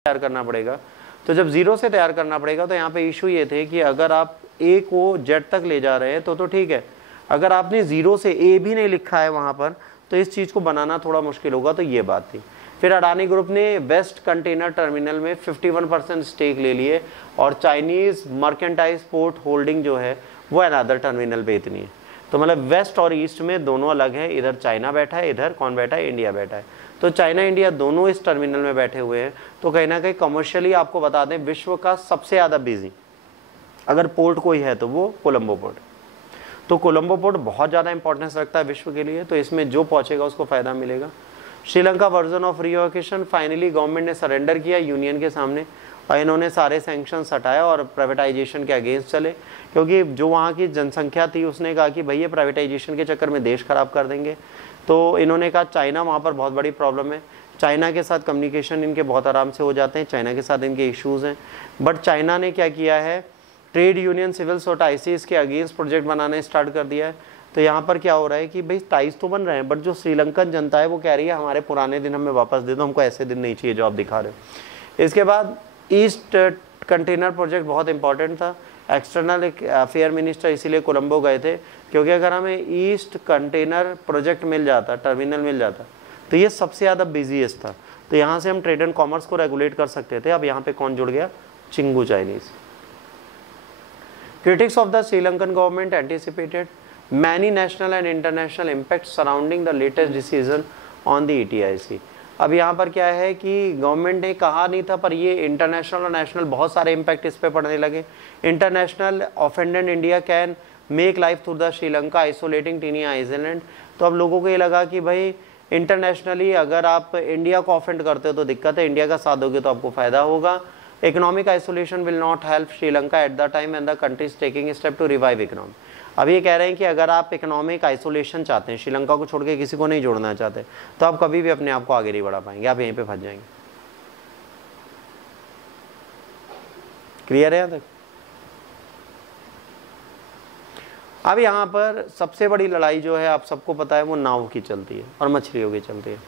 तैयार करना पड़ेगा। तो जब 0 से तैयार करना पड़ेगा तो यहाँ पे इशू ये थे कि अगर आप ए को जेड तक ले जा रहे हैं तो ठीक है, अगर आपने 0 से ए भी नहीं लिखा है वहाँ पर तो इस चीज़ को बनाना थोड़ा मुश्किल होगा। तो ये बात थी। फिर अडानी ग्रुप ने वेस्ट कंटेनर टर्मिनल में 51% स्टेक ले लिए और चाइनीज़ मर्केंटाइज पोर्ट होल्डिंग जो है वो अनदर टर्मिनल पे इतनी है। तो मतलब वेस्ट और ईस्ट में दोनों अलग है, इधर चाइना बैठा है, इधर कौन बैठा है, इंडिया बैठा है। तो चाइना इंडिया दोनों इस टर्मिनल में बैठे हुए हैं। तो कहीं ना कहीं कमर्शियली आपको बता दें विश्व का सबसे ज़्यादा बिजी अगर पोर्ट कोई है तो वो कोलंबो पोर्ट। तो कोलंबो पोर्ट बहुत ज़्यादा इंपॉर्टेंस रखता है विश्व के लिए, तो इसमें जो पहुँचेगा उसको फ़ायदा मिलेगा। Sri Lanka version of relocation finally government ने सरेंडर किया यूनियन के सामने और इन्होंने सारे सैंक्शंस हटाए और प्राइवेटाइजेशन के अगेंस्ट चले, क्योंकि जो वहाँ की जनसंख्या थी उसने कहा कि भैया प्राइवेटाइजेशन के चक्कर में देश ख़राब कर देंगे। तो इन्होंने कहा चाइना वहाँ पर बहुत बड़ी प्रॉब्लम है, चाइना के साथ कम्युनिकेशन इनके बहुत आराम से हो जाते हैं, चाइना के साथ इनके इश्यूज़ हैं। बट चाइना ने क्या किया है, ट्रेड यूनियन सिविल सोसाइटी के अगेंस्ट प्रोजेक्ट बनाने स्टार्ट कर दिया है। तो यहाँ पर क्या हो रहा है कि भाई टाइज तो बन रहे हैं, बट जो श्रीलंकन जनता है वो कह रही है हमारे पुराने दिन हमें वापस दे दो, हमको ऐसे दिन नहीं चाहिए जो आप दिखा रहे हो। इसके बाद ईस्ट कंटेनर प्रोजेक्ट बहुत इंपॉर्टेंट था। एक्सटर्नल अफेयर मिनिस्टर इसीलिए कोलंबो गए थे, क्योंकि अगर हमें ईस्ट कंटेनर प्रोजेक्ट मिल जाता, टर्मिनल मिल जाता, तो ये सबसे ज़्यादा बिजीएस्ट था। तो यहाँ से हम ट्रेड एंड कॉमर्स को रेगुलेट कर सकते थे। अब यहाँ पे कौन जुड़ गया, चिंगू Chinese. Critics of the Sri Lankan government anticipated many national and international impacts surrounding the latest decision on the ETIC। अब यहाँ पर क्या है कि गवर्नमेंट ने कहा नहीं था, पर ये इंटरनेशनल और नेशनल बहुत सारे इम्पैक्ट इस पे पड़ने लगे। International offended India can make life through the Sri Lanka isolating tiny island. तो अब लोगों को ये लगा कि भाई इंटरनेशनली अगर आप इंडिया को ऑफेंड करते हो तो दिक्कत है, इंडिया का साथ दोगे तो आपको फ़ायदा होगा। Economic isolation will not help Sri Lanka at the time and the country is taking step to revive economy. अब ये कह रहे हैं कि अगर आप इकोनॉमिक आइसोलेशन चाहते हैं, श्रीलंका को छोड़ के किसी को नहीं जोड़ना चाहते, तो आप कभी भी अपने आप को आगे नहीं बढ़ा पाएंगे, आप यहीं पे फंस जाएंगे। क्लियर है यहाँ तक? अब यहाँ पर सबसे बड़ी लड़ाई जो है आप सबको पता है वो नाव की चलती है और मछलियों की चलती है।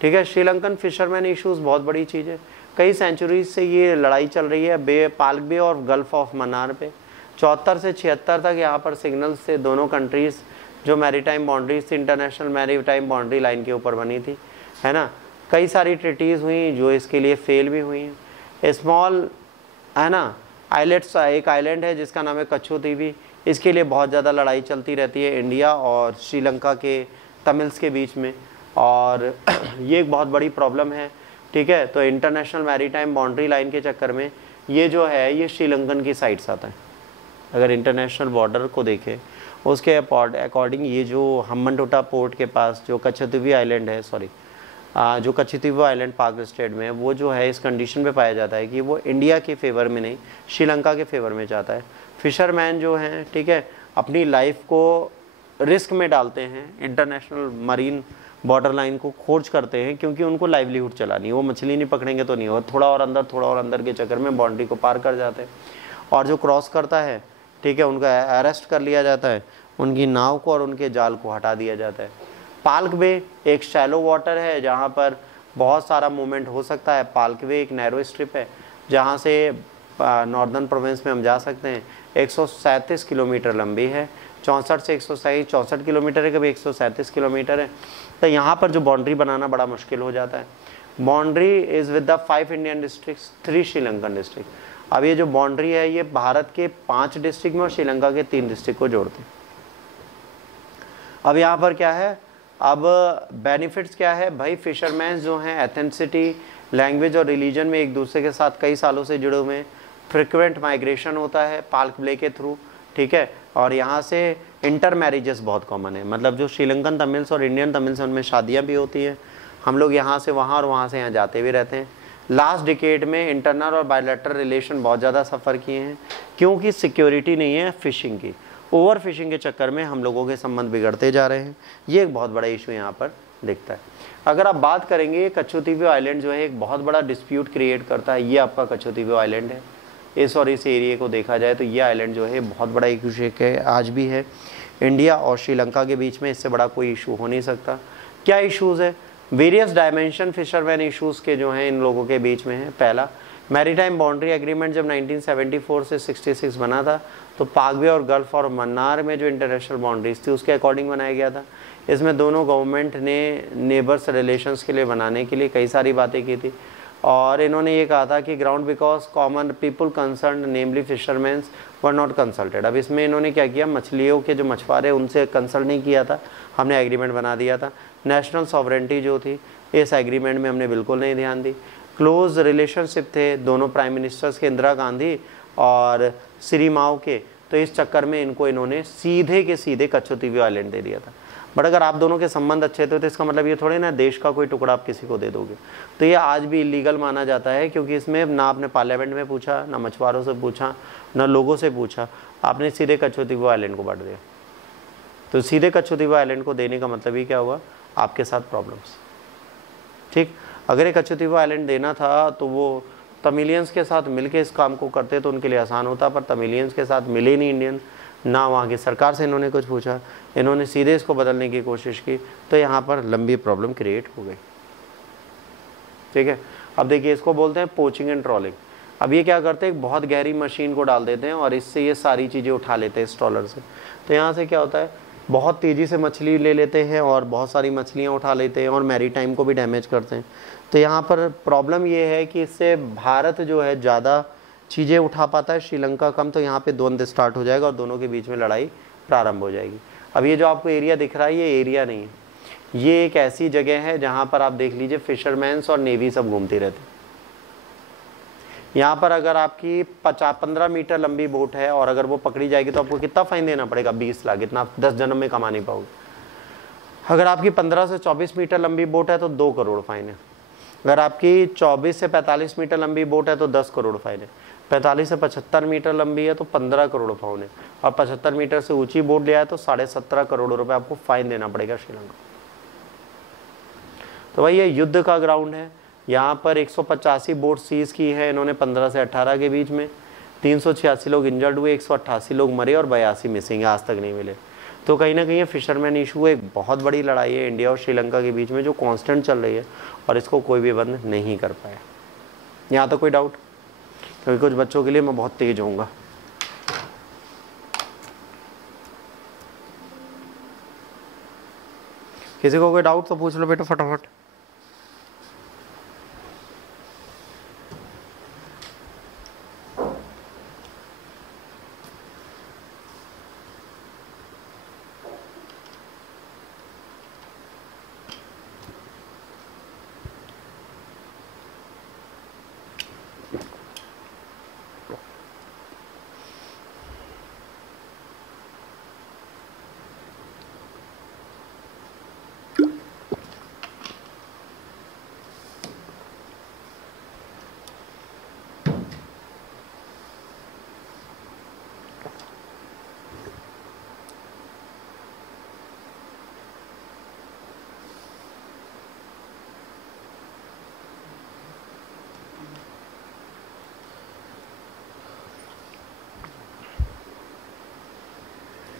ठीक है, श्रीलंकन फिशरमैन इश्यूज बहुत बड़ी चीज़ है। कई सेंचुरीज से ये लड़ाई चल रही है पाल्क बे और गल्फ ऑफ मन्नार पे। 74 से 76 तक यहाँ पर सिग्नल से दोनों कंट्रीज़ जो मैरीटाइम बाउंड्रीज थी, इंटरनेशनल मैरीटाइम बाउंड्री लाइन के ऊपर बनी थी, है ना। कई सारी ट्रीटीज़ हुई जो इसके लिए फेल भी हुई हैं। स्मॉल, है ना, आइलेट्स, एक आइलैंड है जिसका नाम है कच्छू द्वीप, इसके लिए बहुत ज़्यादा लड़ाई चलती रहती है इंडिया और श्रीलंका के तमिल्स के बीच में, और ये एक बहुत बड़ी प्रॉब्लम है। ठीक है, तो इंटरनेशनल मैरीटाइम बाउंड्री लाइन के चक्कर में ये जो है ये श्रीलंकन की साइड से आता है। अगर इंटरनेशनल बॉर्डर को देखें उसके अकॉर्डिंग ये जो हम्बनटोटा पोर्ट के पास जो कच्छतीवी आइलैंड है, जो कच्छतीवी आइलैंड पाक स्टेट में है, वो जो है इस कंडीशन पे पाया जाता है कि वो इंडिया के फेवर में नहीं श्रीलंका के फेवर में जाता है। फिशरमैन जो हैं, ठीक है, अपनी लाइफ को रिस्क में डालते हैं, इंटरनेशनल मरीन बॉर्डर लाइन को खोज करते हैं, क्योंकि उनको लाइवलीहुड चलानी है। वो मछली नहीं पकड़ेंगे तो नहीं होगा, थोड़ा और अंदर के चक्कर में बाउंड्री को पार कर जाते हैं। और जो क्रॉस करता है, ठीक है, उनका अरेस्ट कर लिया जाता है, उनकी नाव को और उनके जाल को हटा दिया जाता है। पाल्क बे एक शैलो वाटर है जहाँ पर बहुत सारा मूवमेंट हो सकता है। पाल्क बे एक नैरो स्ट्रिप है जहाँ से नॉर्दर्न प्रोविंस में हम जा सकते हैं। 137 किलोमीटर लंबी है, 64 से 164 किलोमीटर है, कभी 137 किलोमीटर है। तो यहाँ पर जो बाउंड्री बनाना बड़ा मुश्किल हो जाता है। Boundary is with the 5 Indian districts, 3 Sri Lankan district. अब ये जो बाउंड्री है ये भारत के 5 डिस्ट्रिक्ट में और श्रीलंका के 3 डिस्ट्रिक्ट को जोड़ते हैं। अब यहाँ पर क्या है, अब बेनिफिट्स क्या है भाई, फिशरमैन जो हैं एथेंसिटी, लैंग्वेज और रिलीजन में एक दूसरे के साथ कई सालों से जुड़े हुए हैं। फ्रिक्वेंट माइग्रेशन होता है पाल्क बे के थ्रू, ठीक है, और यहाँ से इंटर मैरिजेस बहुत कॉमन है। मतलब जो श्रीलंकन तमिल्स और इंडियन तमिल्स उनमें शादियाँ भी होती हैं। हम लोग यहाँ से वहाँ और वहाँ से यहाँ जाते भी रहते हैं। लास्ट डिकेड में इंटरनल और बायलैटरल रिलेशन बहुत ज़्यादा सफ़र किए हैं, क्योंकि सिक्योरिटी नहीं है फिशिंग की। ओवर फिशिंग के चक्कर में हम लोगों के संबंध बिगड़ते जा रहे हैं। ये एक बहुत बड़ा इशू यहाँ पर दिखता है। अगर आप बात करेंगे, कच्छतीवी आइलैंड जो है एक बहुत बड़ा डिस्प्यूट क्रिएट करता है। ये आपका कच्छतीवी आइलैंड है। इस एरिया को देखा जाए तो ये आइलैंड जो है बहुत बड़ा इशू है, आज भी है। इंडिया और श्रीलंका के बीच में इससे बड़ा कोई इशू हो नहीं सकता। क्या इश्यूज़ है, वेरियस डायमेंशन फिशरमैन इश्यूज़ के जो हैं इन लोगों के बीच में है। पहला, मैरीटाइम बाउंड्री एग्रीमेंट जब 1974 से 66 बना था तो पाकवे और गल्फ और मन्नार में जो इंटरनेशनल बाउंड्रीज थी उसके अकॉर्डिंग बनाया गया था। इसमें दोनों गवर्नमेंट ने नेबर्स रिलेशंस के लिए बनाने के लिए कई सारी बातें की थी और इन्होंने ये कहा था कि ground because common people concern namely fisherman's were not consulted. अब इसमें इन्होंने क्या किया, मछलियों के जो मछुआरे उनसे कंसल्ट नहीं किया था, हमने एग्रीमेंट बना दिया था। नेशनल सॉवरेंटी जो थी इस एग्रीमेंट में हमने बिल्कुल नहीं ध्यान दी। क्लोज रिलेशनशिप थे दोनों प्राइम मिनिस्टर्स के, इंदिरा गांधी और श्री माओ के, तो इस चक्कर में इनको इन्होंने सीधे के सीधे कच्छोतीवी आइलैंड दे दिया था। बट अगर आप दोनों के संबंध अच्छे थे तो इसका मतलब ये थोड़े ना देश का कोई टुकड़ा आप किसी को दे दोगे। तो ये आज भी इलीगल माना जाता है क्योंकि इसमें ना आपने पार्लियामेंट में पूछा, ना मछुआरों से पूछा, ना लोगों से पूछा, आपने सीधे कच्छोतीवी आइलैंड को बांट दिया। तो सीधे कच्छोतीवी आइलैंड को देने का मतलब ये क्या हुआ, आपके साथ प्रॉब्लम्स। ठीक, अगर एक कच्छोतीवी आइलैंड देना था तो वो तमिलियंस के साथ मिलके इस काम को करते तो उनके लिए आसान होता, पर तमिलियंस के साथ मिले नहीं इंडियन, ना वहाँ की सरकार से इन्होंने कुछ पूछा, इन्होंने सीधे इसको बदलने की कोशिश की, तो यहाँ पर लंबी प्रॉब्लम क्रिएट हो गई। ठीक है, अब देखिए इसको बोलते हैं पोचिंग एंड ट्रॉलिंग। अब ये क्या करते हैं, एक बहुत गहरी मशीन को डाल देते हैं और इससे ये सारी चीज़ें उठा लेते हैं इस ट्रॉलर से। तो यहाँ से क्या होता है, बहुत तेज़ी से मछली ले लेते हैं और बहुत सारी मछलियाँ उठा लेते हैं और मैरीटाइम को भी डैमेज करते हैं। तो यहाँ पर प्रॉब्लम ये है कि इससे भारत जो है ज़्यादा चीज़ें उठा पाता है, श्रीलंका कम, तो यहाँ पे द्वंद्व स्टार्ट हो जाएगा और दोनों के बीच में लड़ाई प्रारंभ हो जाएगी। अब ये जो आपको एरिया दिख रहा है ये एरिया नहीं है, ये एक ऐसी जगह है जहाँ पर आप देख लीजिए फिशरमैन्स और नेवी सब घूमती रहती। यहाँ पर अगर आपकी 15 मीटर लंबी बोट है और अगर वो पकड़ी जाएगी तो आपको कितना फाइन देना पड़ेगा, 20 लाख। इतना आप 10 जन्म में कमा नहीं पाओगे। अगर आपकी 15 से 24 मीटर लंबी बोट है तो 2 करोड़ फाइन है। अगर आपकी 24 से 45 मीटर लंबी बोट है तो 10 करोड़ फाइन है। 45 से 75 मीटर लंबी है तो 15 करोड़ फाइन है। और 75 मीटर से ऊंची बोट लिया है तो 17.5 करोड़ रुपए आपको फाइन देना पड़ेगा श्रीलंका। तो भाई ये युद्ध का ग्राउंड है। यहाँ पर 185 बोट सीज की है इन्होंने 15 से 18 के बीच में। 386 लोग इंजर्ड हुए, 188 लोग मरे और 82 मिसिंग आज तक नहीं मिले। तो कहीं ना कहीं फिशरमैन इशू एक बहुत बड़ी लड़ाई है इंडिया और श्रीलंका के बीच में जो कांस्टेंट चल रही है और इसको कोई भी बंद नहीं कर पाया। यहाँ तो कोई डाउट, क्योंकि कुछ बच्चों के लिए मैं बहुत तेज होऊंगा। किसी को कोई डाउट तो पूछ लो बेटा फटाफट।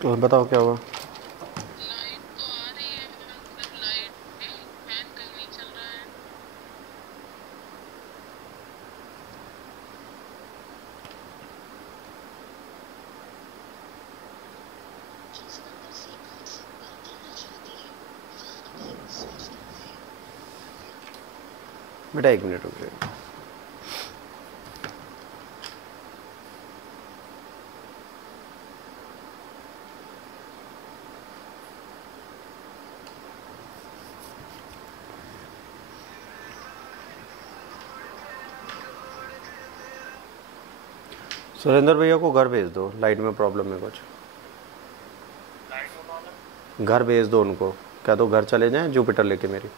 तो बताओ क्या हुआ। लाइट तो आ रही है, मतलब लाइट फैन कहीं नहीं चल रहा है। बेटा 1 मिनट रुक जाइए। सुरेंद्र भैया को घर भेज दो, लाइट में प्रॉब्लम है कुछ। लाइट में प्रॉब्लम, घर भेज दो उनको, क्या तो घर चले जाएं जुपिटर लेके मेरी।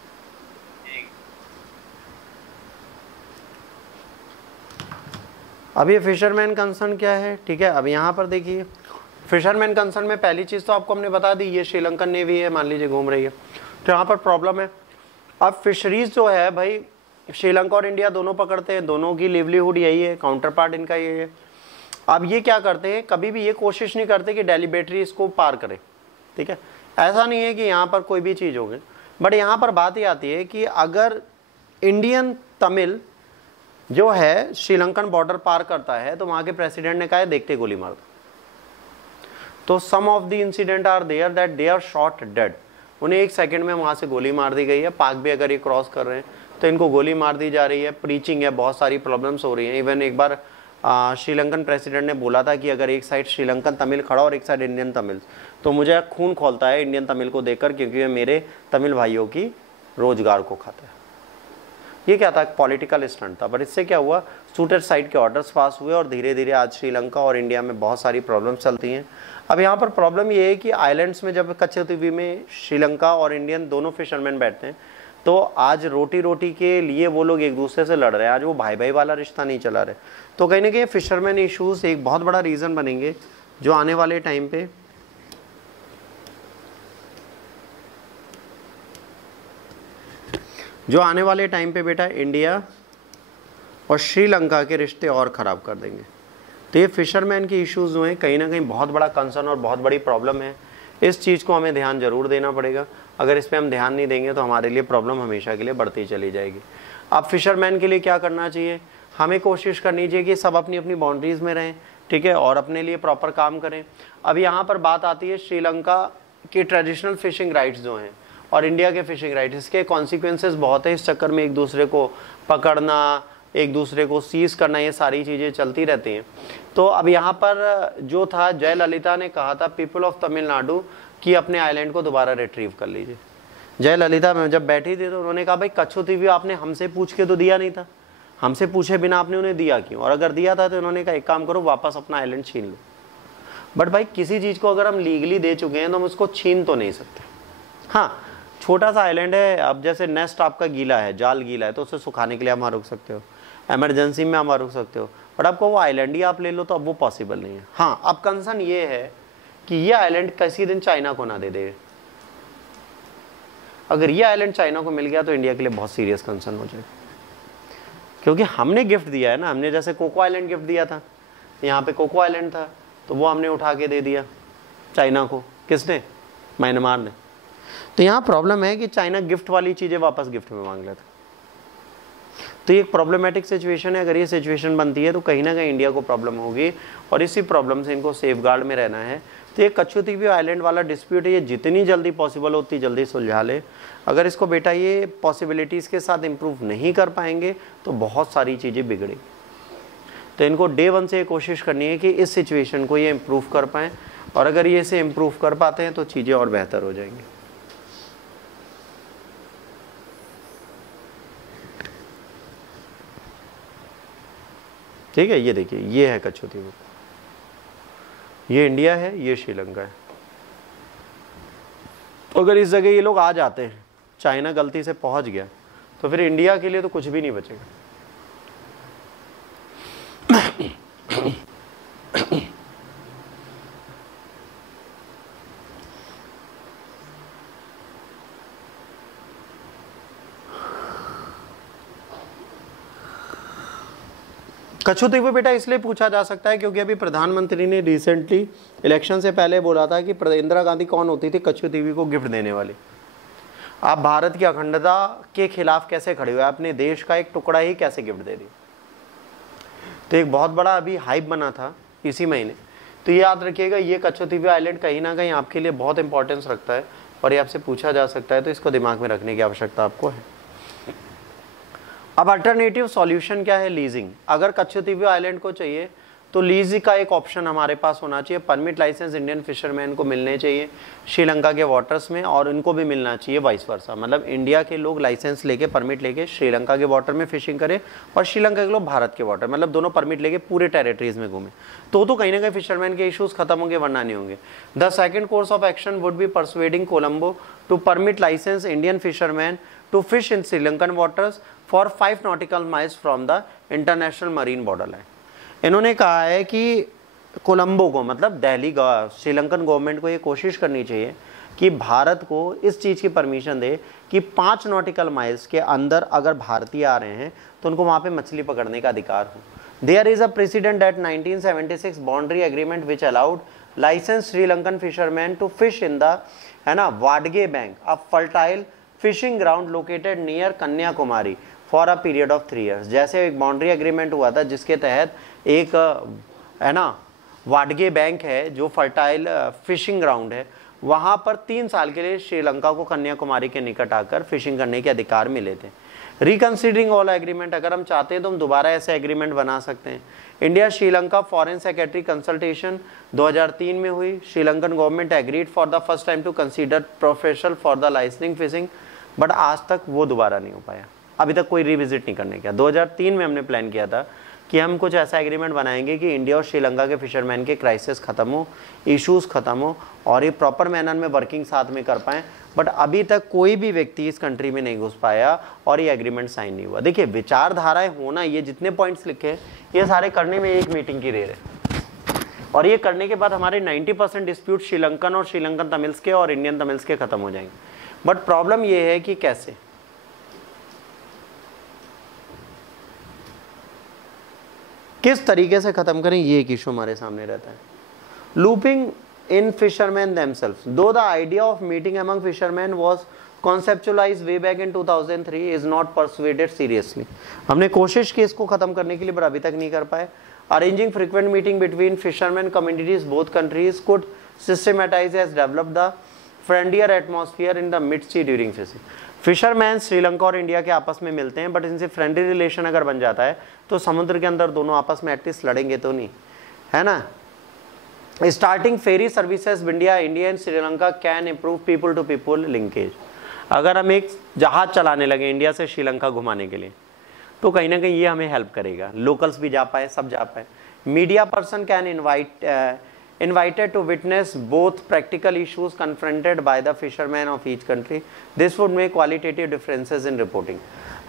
अब ये फिशरमैन कंसर्न क्या है, ठीक है। अब यहाँ पर देखिए फिशरमैन कंसर्न में पहली चीज़ तो आपको हमने बता दी, ये श्रीलंकन नेवी है, मान लीजिए घूम रही है, तो यहाँ पर प्रॉब्लम है। अब फिशरीज जो है भाई श्रीलंका और इंडिया दोनों पकड़ते हैं, दोनों की लिवलीहुड यही है, काउंटर पार्ट इनका यही है। अब ये क्या करते हैं, कभी भी ये कोशिश नहीं करते कि डेलीबेटरी इसको पार करे, ठीक है। ऐसा नहीं है कि यहाँ पर कोई भी चीज़ होगी, बट यहाँ पर बात ये आती है कि अगर इंडियन तमिल जो है श्रीलंकन बॉर्डर पार करता है तो वहाँ के प्रेसिडेंट ने कहा है देखते गोली मार दो। तो some of the incident are there that they are shot dead, उन्हें 1 सेकंड में वहाँ से गोली मार दी गई है। पाक भी अगर ये क्रॉस कर रहे हैं तो इनको गोली मार दी जा रही है, प्रीचिंग है, बहुत सारी प्रॉब्लम्स हो रही हैं। इवन एक बार श्रीलंकन प्रेसिडेंट ने बोला था कि अगर एक साइड श्रीलंकन तमिल खड़ा और एक साइड इंडियन तमिल, तो मुझे खून खोलता है इंडियन तमिल को देखकर, क्योंकि ये मेरे तमिल भाइयों की रोजगार को खाता है। ये क्या था, पॉलिटिकल स्टंट था। बट इससे क्या हुआ, शूटर साइड के ऑर्डर्स पास हुए और धीरे धीरे आज श्रीलंका और इंडिया में बहुत सारी प्रॉब्लम्स चलती हैं। अब यहाँ पर प्रॉब्लम ये है कि आइलैंड्स में जब कच्छतीवी में श्रीलंका और इंडियन दोनों फिशरमैन बैठते हैं तो आज रोटी रोटी के लिए वो लोग एक दूसरे से लड़ रहे हैं, आज वो भाई भाई वाला रिश्ता नहीं चला रहे। तो कहीं ना कहीं फिशरमैन इशूज़ एक बहुत बड़ा रीज़न बनेंगे जो आने वाले टाइम पे बेटा इंडिया और श्रीलंका के रिश्ते और ख़राब कर देंगे। तो ये फिशरमैन के इश्यूज़ जो हैं कहीं ना कहीं बहुत बड़ा कंसर्न और बहुत बड़ी प्रॉब्लम है। इस चीज़ को हमें ध्यान ज़रूर देना पड़ेगा। अगर इस पर हम ध्यान नहीं देंगे तो हमारे लिए प्रॉब्लम हमेशा के लिए बढ़ती चली जाएगी। अब फिशरमैन के लिए क्या करना चाहिए, हमें कोशिश करनी चाहिए कि सब अपनी अपनी बाउंड्रीज़ में रहें, ठीक है, और अपने लिए प्रॉपर काम करें। अब यहाँ पर बात आती है श्रीलंका के ट्रेडिशनल फिशिंग राइट्स जो हैं और इंडिया के फिशिंग राइट्स, इसके कॉन्सिक्वेंसेस बहुत है। इस चक्कर में एक दूसरे को पकड़ना, एक दूसरे को सीज करना, ये सारी चीज़ें चलती रहती हैं। तो अब यहाँ पर जो था, जयललिता ने कहा था पीपल ऑफ तमिलनाडु कि अपने आइलैंड को दोबारा रिट्रीव कर लीजिए। जयललिता में जब बैठी थी तो उन्होंने कहा भाई कच्छतीवी आपने हमसे पूछ के तो दिया नहीं था, हमसे पूछे बिना आपने उन्हें दिया क्यों, और अगर दिया था तो उन्होंने कहा एक काम करो वापस अपना आइलैंड छीन लो। बट भाई किसी चीज़ को अगर हम लीगली दे चुके हैं तो हम उसको छीन तो नहीं सकते। हाँ, छोटा सा आइलैंड है, अब जैसे नेस्ट आपका गीला है, जाल गीला है, तो उसे सुखाने के लिए आप रुक सकते हो, इमरजेंसी में आप रुक सकते हो। बट आपको वो आइलैंड ही आप ले लो तो अब वो पॉसिबल नहीं है। हाँ, अब कंसर्न ये है कि ये आइलैंड किसी दिन चाइना को ना दे दे। अगर ये आइलैंड चाइना को मिल गया तो इंडिया के लिए बहुत सीरियस कंसर्न हो जाएगा, क्योंकि हमने गिफ्ट दिया है ना। हमने जैसे कोको आइलैंड गिफ्ट दिया था, यहाँ पे कोको आइलैंड था तो वो हमने उठा के दे दिया चाइना को। किसने? म्यांमार ने। तो यहाँ प्रॉब्लम है कि चाइना गिफ्ट वाली चीज़ें वापस गिफ्ट में मांग लेता। तो ये एक प्रॉब्लमेटिक सिचुएशन है। अगर ये सिचुएशन बनती है तो कहीं ना कहीं इंडिया को प्रॉब्लम होगी और इसी प्रॉब्लम से इनको सेफगार्ड में रहना है। तो ये कच्छतीवी आइलैंड वाला डिस्प्यूट है, ये जितनी जल्दी पॉसिबल होती जल्दी सुलझा ले। अगर इसको बेटा ये पॉसिबिलिटीज़ के साथ इम्प्रूव नहीं कर पाएंगे तो बहुत सारी चीज़ें बिगड़ेंगी। तो इनको डे 1 से ये कोशिश करनी है कि इस सिचुएशन को ये इम्प्रूव कर पाएँ, और अगर ये इसे इम्प्रूव कर पाते हैं तो चीज़ें और बेहतर हो जाएंगी। ठीक है, ये देखिए, ये है कच्छतीवी, ये इंडिया है, ये श्रीलंका है। तो अगर इस जगह ये लोग आ जाते हैं, चाइना गलती से पहुंच गया, तो फिर इंडिया के लिए तो कुछ भी नहीं बचेगा। कच्छतीवी बेटा इसलिए पूछा जा सकता है क्योंकि अभी प्रधानमंत्री ने रिसेंटली इलेक्शन से पहले बोला था कि इंदिरा गांधी कौन होती थी कच्छतीवी को गिफ्ट देने वाली। आप भारत की अखंडता के खिलाफ कैसे खड़े हुए, अपने देश का एक टुकड़ा ही कैसे गिफ्ट दे दी। तो एक बहुत बड़ा अभी हाइप बना था इसी महीने। तो ये याद रखिएगा, ये कच्छतीवी आइलैंड कहीं ना कहीं आपके लिए बहुत इंपॉर्टेंस रखता है और ये आपसे पूछा जा सकता है, तो इसको दिमाग में रखने की आवश्यकता आपको है। अब अल्टरनेटिव सॉल्यूशन क्या है? लीजिंग। अगर कच्छतीवी आइलैंड को चाहिए तो लीज का एक ऑप्शन हमारे पास होना चाहिए। परमिट लाइसेंस इंडियन फिशरमैन को मिलने चाहिए श्रीलंका के वाटर्स में, और इनको भी मिलना चाहिए वाइस वर्सा। मतलब इंडिया के लोग लाइसेंस लेके, परमिट लेके श्रीलंका के वाटर में फिशिंग करें और श्रीलंका के लोग भारत के वाटर, मतलब दोनों परमिट लेके पूरे टेरिटरीज में घूमें, तो कहीं ना कहीं फिशरमैन के इशूज़ खत्म होंगे, वरना नहीं होंगे। The second course of action would be persuading Colombo to permit licence Indian fisherman to fish in Sri Lankan waters for 5 nautical miles from the international marine border line. इन्होंने कहा है कि कोलंबो को, मतलब दिल्ली श्रीलंकन गवर्नमेंट को ये कोशिश करनी चाहिए कि भारत को इस चीज़ की परमिशन दे कि 5 नॉटिकल माइल्स के अंदर अगर भारतीय आ रहे हैं तो उनको वहाँ पे मछली पकड़ने का अधिकार हो। There is a precedent at 1976 boundary agreement which allowed license Sri Lankan fisherman to fish in the, है ना, Wadge bank, a fertile fishing ground located near Kanyakumari for a period of 3 years। जैसे एक बाउंड्री एग्रीमेंट हुआ था जिसके तहत एक है ना वाडगे बैंक है जो फर्टाइल फिशिंग ग्राउंड है, वहाँ पर 3 साल के लिए श्रीलंका को कन्याकुमारी के निकट आकर फिशिंग करने के अधिकार मिले थे। रिकंसिडरिंग ऑल एग्रीमेंट, अगर हम चाहते हैं तो हम दोबारा ऐसे एग्रीमेंट बना सकते हैं। India Sri Lanka foreign secretary consultation 2003 में हुई। Sri Lankan government agreed for the first time to consider professional for the licensing fishing, but आज तक वो दोबारा नहीं हो पाया, अभी तक कोई रिविजिट नहीं करने का। 2003 में हमने प्लान किया था कि हम कुछ ऐसा एग्रीमेंट बनाएंगे कि इंडिया और श्रीलंका के फिशरमैन के क्राइसिस खत्म हो, इश्यूज खत्म हो और ये प्रॉपर मैनर में वर्किंग साथ में कर पाएँ, बट अभी तक कोई भी व्यक्ति इस कंट्री में नहीं घुस पाया और ये एग्रीमेंट साइन नहीं हुआ। देखिए विचारधाराएं होना, ये जितने पॉइंट्स लिखे हैं ये सारे करने में एक मीटिंग की देर है, और ये करने के बाद हमारे 90% डिस्प्यूट श्रीलंकन और श्रीलंकन तमिल्स के और इंडियन तमिल्स के खत्म हो जाएंगे। बट प्रॉब्लम ये है कि कैसे, किस तरीके से खत्म करें, ये एक इशू हमारे सामने रहता है। Looping in fisherman themselves, though the idea of meeting among fishermen was conceptualized way back in 2003 is not persuaded seriously। हमने कोशिश की इसको खत्म करने के लिए पर अभी तक नहीं कर पाए। Arranging frequent meeting between fishermen communities both countries could systematize as develop the friendlier atmosphere in the mid-sea during fishing। Fisherman Sri Lanka और इंडिया के आपस में मिलते हैं, बट इनसे फ्रेंडली रिलेशन अगर बन जाता है तो समुद्र के अंदर दोनों आपस में एटलीस्ट लड़ेंगे तो नहीं, है ना। Starting ferry services India and Sri Lanka can improve people to people linkage. अगर हम एक जहाज चलाने लगे इंडिया से श्रीलंका घुमाने के लिए तो कहीं ना कहीं ये हमें हेल्प करेगा, लोकल्स भी जा पाए, सब जा पाए। Media person can invited to witness both practical issues confronted by the fishermen of each country। This would make qualitative differences in reporting।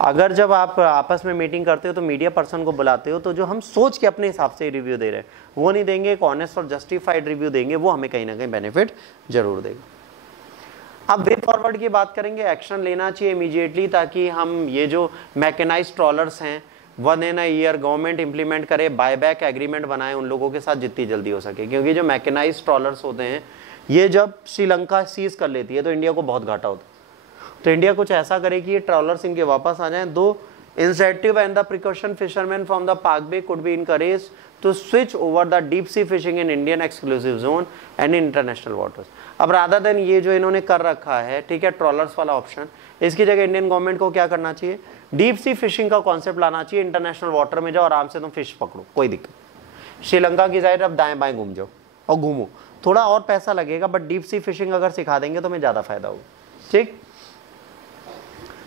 अगर जब आप आपस में मीटिंग करते हो तो मीडिया पर्सन को बुलाते हो तो जो हम सोच के अपने हिसाब से रिव्यू दे रहे हैं वो नहीं देंगे, एक ऑनेस्ट और जस्टिफाइड रिव्यू देंगे, वो हमें कहीं ना कहीं बेनिफिट जरूर देगा। अब वे फॉरवर्ड की बात करेंगे, एक्शन लेना चाहिए इमीडिएटली ताकि हम ये जो मैकेनाइज्ड ट्रॉलर्स हैं 1 in a year government implement करे, बायबैक एग्रीमेंट बनाए उन लोगों के साथ जितनी जल्दी हो सके, क्योंकि जो मैकेनाइज्ड ट्रॉलर्स होते हैं ये जब श्रीलंका सीज कर लेती है तो इंडिया को बहुत घाटा होता है। तो इंडिया कुछ ऐसा करे कि ये ट्रॉलर्स इनके वापस आ जाएं। दो incentive and the precaution fisherman from the Palk Bay could be encourage to switch over the deep sea fishing in Indian exclusive zone and international waters. अब रादर देन ये जो इन्होंने कर रखा है, ठीक है, ट्रॉलर्स वाला ऑप्शन, इसकी जगह इंडियन गवर्नमेंट को क्या करना चाहिए, डीप सी फिशिंग का कॉन्सेप्ट लाना चाहिए। इंटरनेशनल वाटर में जाओ, आराम से तुम फिश पकड़ो, कोई दिक्कत। श्रीलंका की साइड अब दाएं बाएं घूम जाओ और घूमो, थोड़ा और पैसा लगेगा बट डीप सी फिशिंग अगर सिखा देंगे तो हमें ज्यादा फायदा होगा, ठीक।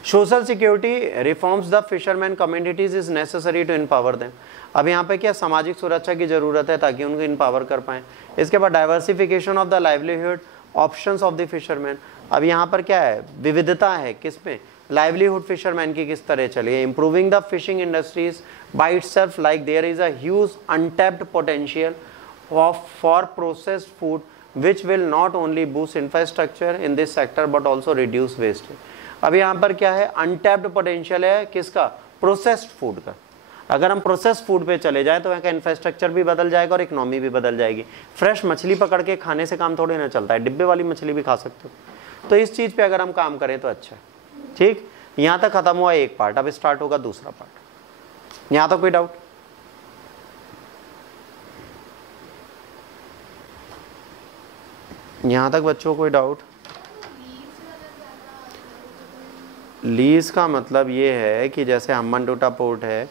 Social security reforms the fisherman communities is necessary to empower them. अब यहाँ पे क्या सामाजिक सुरक्षा की जरूरत है ताकि उनको एम्पावर कर पाएं। इसके बाद diversification of the livelihood options of the fisherman. अब यहाँ पर क्या है, विविधता है किसमें, लाइवलीहुड फिशरमैन की किस तरह चलिए। Improving the fishing industries by itself, like there is a huge untapped potential of for processed food which will not only boost infrastructure in this sector but also reduce waste. अब यहाँ पर क्या है, untapped potential है किसका, processed food का। अगर हम प्रोसेस्ड फूड पे चले जाएं तो यहाँ का इंफ्रास्ट्रक्चर भी बदल जाएगा और इकोनॉमी भी बदल जाएगी। फ्रेश मछली पकड़ के खाने से काम थोड़ी ना चलता है, डिब्बे वाली मछली भी खा सकते हो। तो इस चीज़ पे अगर हम काम करें तो अच्छा है, ठीक। यहाँ तक खत्म हुआ एक पार्ट, अब स्टार्ट होगा दूसरा पार्ट। यहाँ तक कोई डाउट, यहाँ तक बच्चों कोई डाउट। लीज का मतलब ये है कि जैसे हम्बनटोटा पोर्ट है,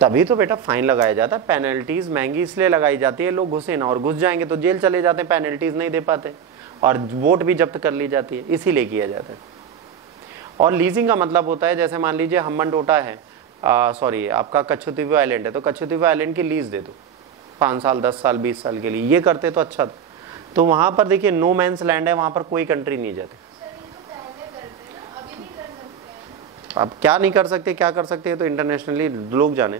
तभी तो बेटा फाइन लगाया जाता है। पेनल्टीज महंगी इसलिए लगाई जाती है, लोग घुसे ना, और घुस जाएंगे तो जेल चले जाते हैं, पेनल्टीज नहीं दे पाते और वोट भी जब्त कर ली जाती है, इसीलिए किया जाता है। और लीजिंग का मतलब होता है जैसे मान लीजिए हम्बनटोटा है, सॉरी आपका कच्छुद्वीप आइलैंड है, तो कच्छुद्वीप आइलैंड की लीज दे दो 5 साल 10 साल 20 साल के लिए, ये करते तो अच्छा था। तो वहाँ पर देखिए नो मैंस लैंड है, वहाँ पर कोई कंट्री नहीं जाती। अब क्या नहीं कर सकते, क्या कर सकते हैं तो इंटरनेशनली लोग जाने,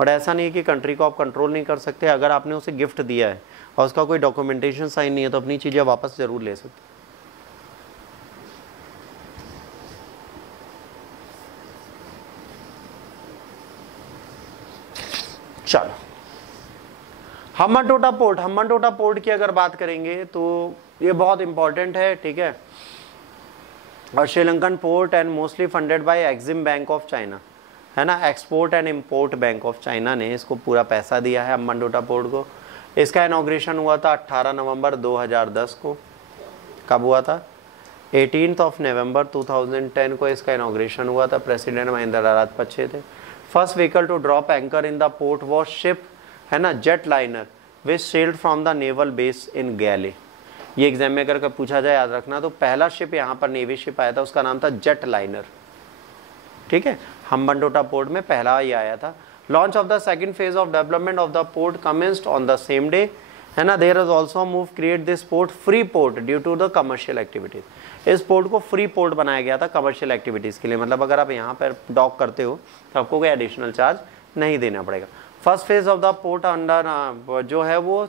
बट ऐसा नहीं है कि कंट्री को आप कंट्रोल नहीं कर सकते। अगर आपने उसे गिफ्ट दिया है और उसका कोई डॉक्यूमेंटेशन साइन नहीं है तो अपनी चीज़ें वापस जरूर ले सकते। हम्बनटोटा पोर्ट की अगर बात करेंगे तो ये बहुत इंपॉर्टेंट है, ठीक है। और Sri Lankan port and mostly funded by Exim bank of China, है ना, export and import bank of China ने इसको पूरा पैसा दिया है हम्बनटोटा पोर्ट को। इसका इनॉग्रेशन हुआ था 18 नवंबर 2010 को। कब हुआ था? 18 नवंबर 2010 को इसका इनॉग्रेशन हुआ था। प्रेसिडेंट महिंद्रा राजपक्षे थे। First vehicle to drop anchor in the port was ship, है ना, jet liner which sailed from the naval base in Galle. ये एग्जाम में अगर पूछा जाए याद रखना, तो पहला शिप यहाँ पर नेवी शिप आया था, उसका नाम था जेट लाइनर, ठीक है। हम्बनटोटा पोर्ट में पहला ये आया था। Launch of the second phase of development of the port commenced on the same day, है ना। There is also move create this port free port due to the commercial activities. इस पोर्ट को free port बनाया गया था commercial activities के लिए, मतलब अगर आप यहाँ पर डॉक करते हो तो आपको कोई एडिशनल चार्ज नहीं देना पड़ेगा। First phase of the port under जो है वो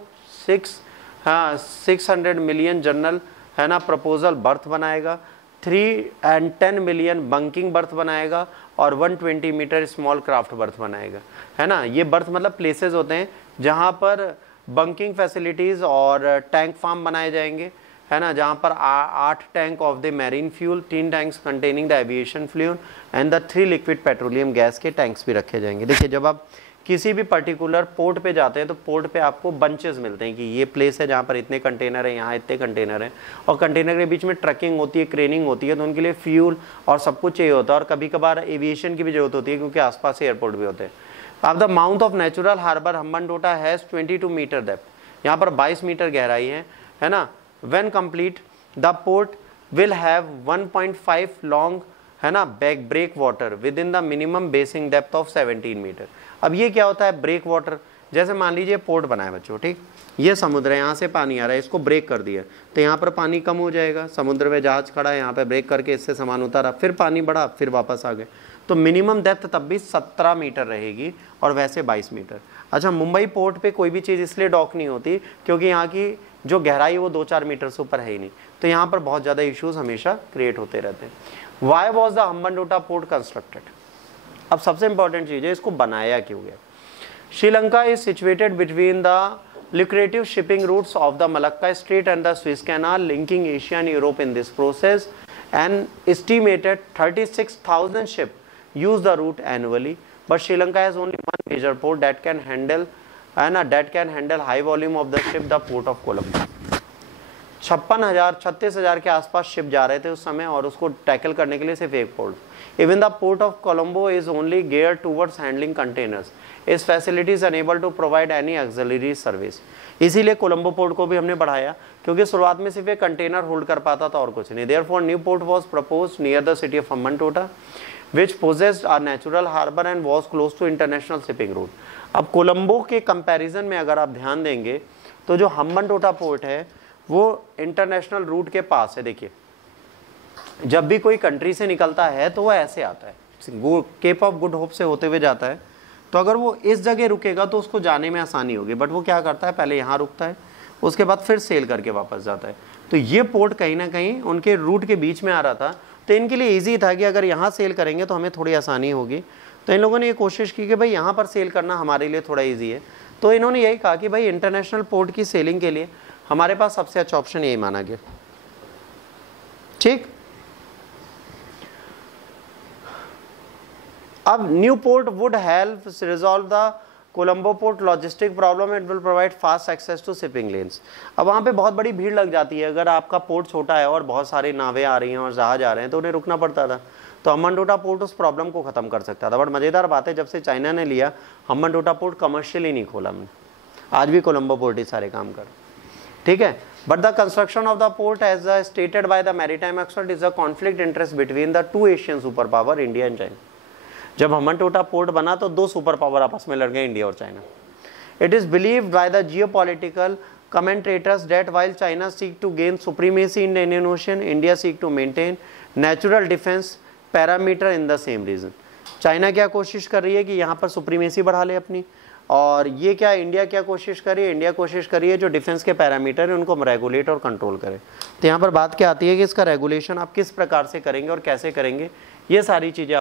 600 मिलियन जनरल, है ना, प्रपोजल बर्थ बनाएगा, 3 and 10 मिलियन बंकिंग बर्थ बनाएगा और 120 मीटर स्मॉल क्राफ्ट बर्थ बनाएगा, है ना। ये बर्थ मतलब प्लेसेस होते हैं जहाँ पर बंकिंग फैसिलिटीज़ और टैंक फार्म बनाए जाएंगे, है ना, जहाँ पर 8 tank of the marine fuel, 3 tanks containing the aviation fuel and the 3 liquid petroleum gas के टैंक्स भी रखे जाएंगे। देखिए, जब आप किसी भी पर्टिकुलर पोर्ट पे जाते हैं तो पोर्ट पे आपको बंचेस मिलते हैं कि ये प्लेस है जहाँ पर इतने कंटेनर है, यहाँ इतने कंटेनर हैं, और कंटेनर के बीच में ट्रकिंग होती है, क्रेनिंग होती है, तो उनके लिए फ्यूल और सब कुछ चाहिए होता है, और कभी कभार एविएशन की भी जरूरत होती है क्योंकि आसपास एयरपोर्ट भी होते हैं। अब the mouth of natural harbour Hambantota has 22 metre depth, यहाँ पर 22 मीटर गहराई है ना। When complete the port will have 1.5 long, है ना, break water with in the minimum basin depth of 17 metre. अब ये क्या होता है ब्रेक वाटर? जैसे मान लीजिए पोर्ट बनाए बच्चों, ठीक, ये समुद्र है, यहाँ से पानी आ रहा है, इसको ब्रेक कर दिया तो यहाँ पर पानी कम हो जाएगा। समुद्र में जहाज खड़ा है, यहाँ पे ब्रेक करके इससे सामान उतारा, फिर पानी बढ़ा, फिर वापस आ गए, तो मिनिमम डेप्थ तब भी 17 मीटर रहेगी और वैसे 22 मीटर। अच्छा, मुंबई पोर्ट पे कोई भी चीज़ इसलिए डॉक नहीं होती क्योंकि यहाँ की जो गहराई वो 2-4 मीटर से ऊपर है ही नहीं, तो यहाँ पर बहुत ज़्यादा इश्यूज हमेशा क्रिएट होते रहते हैं। Why was the Hambantota port constructed? अब सबसे इंपॉर्टेंट चीज़ है, इसको बनाया क्यों गया। Sri Lanka is situated between the lucrative shipping routes of the Malacca Strait and the Suez Canal linking Asia and Europe. In this process, an estimated 36,000 ships use the route annually, but Sri Lanka has only one major port that can handle high volume of the ship, the port of Colombo. 36,000 के आसपास ship जा रहे थे उस समय, और उसको tackle करने के लिए सिर्फ एक port. Even the port of Colombo is only geared towards handling containers. इस facility is unable to provide any auxiliary service. इसीलिए कोलंबो पोर्ट को भी हमने बढ़ाया क्योंकि शुरुआत में सिर्फ एक कंटेनर होल्ड कर पाता था और कुछ नहीं। Therefore new port was proposed near the city of Hambantota which possessed a natural harbor and was close to international shipping route. अब कोलंबो के कंपैरिजन में अगर आप ध्यान देंगे तो जो हम्बनटोटा पोर्ट है वो इंटरनेशनल रूट के पास है। देखिए, जब भी कोई कंट्री से निकलता है तो वो ऐसे आता है, केप ऑफ गुड होप से होते हुए जाता है, तो अगर वो इस जगह रुकेगा तो उसको जाने में आसानी होगी, बट वो क्या करता है, पहले यहाँ रुकता है, उसके बाद फिर सेल करके वापस जाता है। तो ये पोर्ट कहीं ना कहीं उनके रूट के बीच में आ रहा था, तो इनके लिए ईजी था कि अगर यहाँ सेल करेंगे तो हमें थोड़ी आसानी होगी। तो इन लोगों ने ये कोशिश की कि भाई यहाँ पर सेल करना हमारे लिए थोड़ा ईजी है, तो इन्होंने यही कहा कि भाई इंटरनेशनल पोर्ट की सेलिंग के लिए हमारे पास सबसे अच्छा ऑप्शन यही माना गया। ठीक, अब new port would help resolve the Colombo port logistic problem, it will provide fast access to shipping lanes. अब वहाँ पे बहुत बड़ी भीड़ लग जाती है, अगर आपका पोर्ट छोटा है और बहुत सारी नावें आ रही हैं और जहाज आ रहे हैं तो उन्हें रुकना पड़ता था, तो हम्बनटोटा पोर्ट उस प्रॉब्लम को ख़त्म कर सकता था। बट मज़ेदार बात है, जब से चाइना ने लिया हम्बनटोटा पोर्ट कमर्शियली नहीं खोला हमने, आज भी कोलंबो पोर्ट ही सारे काम कर, ठीक है। But the construction of the port as stated by the maritime expert is a conflict interest between the two Asian super power India and China. जब हम्बनटोटा पोर्ट बना तो दो सुपर पावर आपस में लड़ गए, इंडिया और China. It is believed by the geopolitical commentators that while China seek to gain supremacy in the Indian Ocean, India seek to maintain natural defense parameter in the same region. China क्या कोशिश कर रही है कि यहाँ पर supremacy बढ़ा ले अपनी, और ये क्या इंडिया क्या कोशिश कर रही है, इंडिया कोशिश कर रही है जो डिफेंस के पैरामीटर है उनको रेगुलेट और कंट्रोल करे। तो यहाँ पर बात क्या आती है कि इसका रेगुलेशन आप किस प्रकार से करेंगे और कैसे करेंगे, ये सारी चीज़ें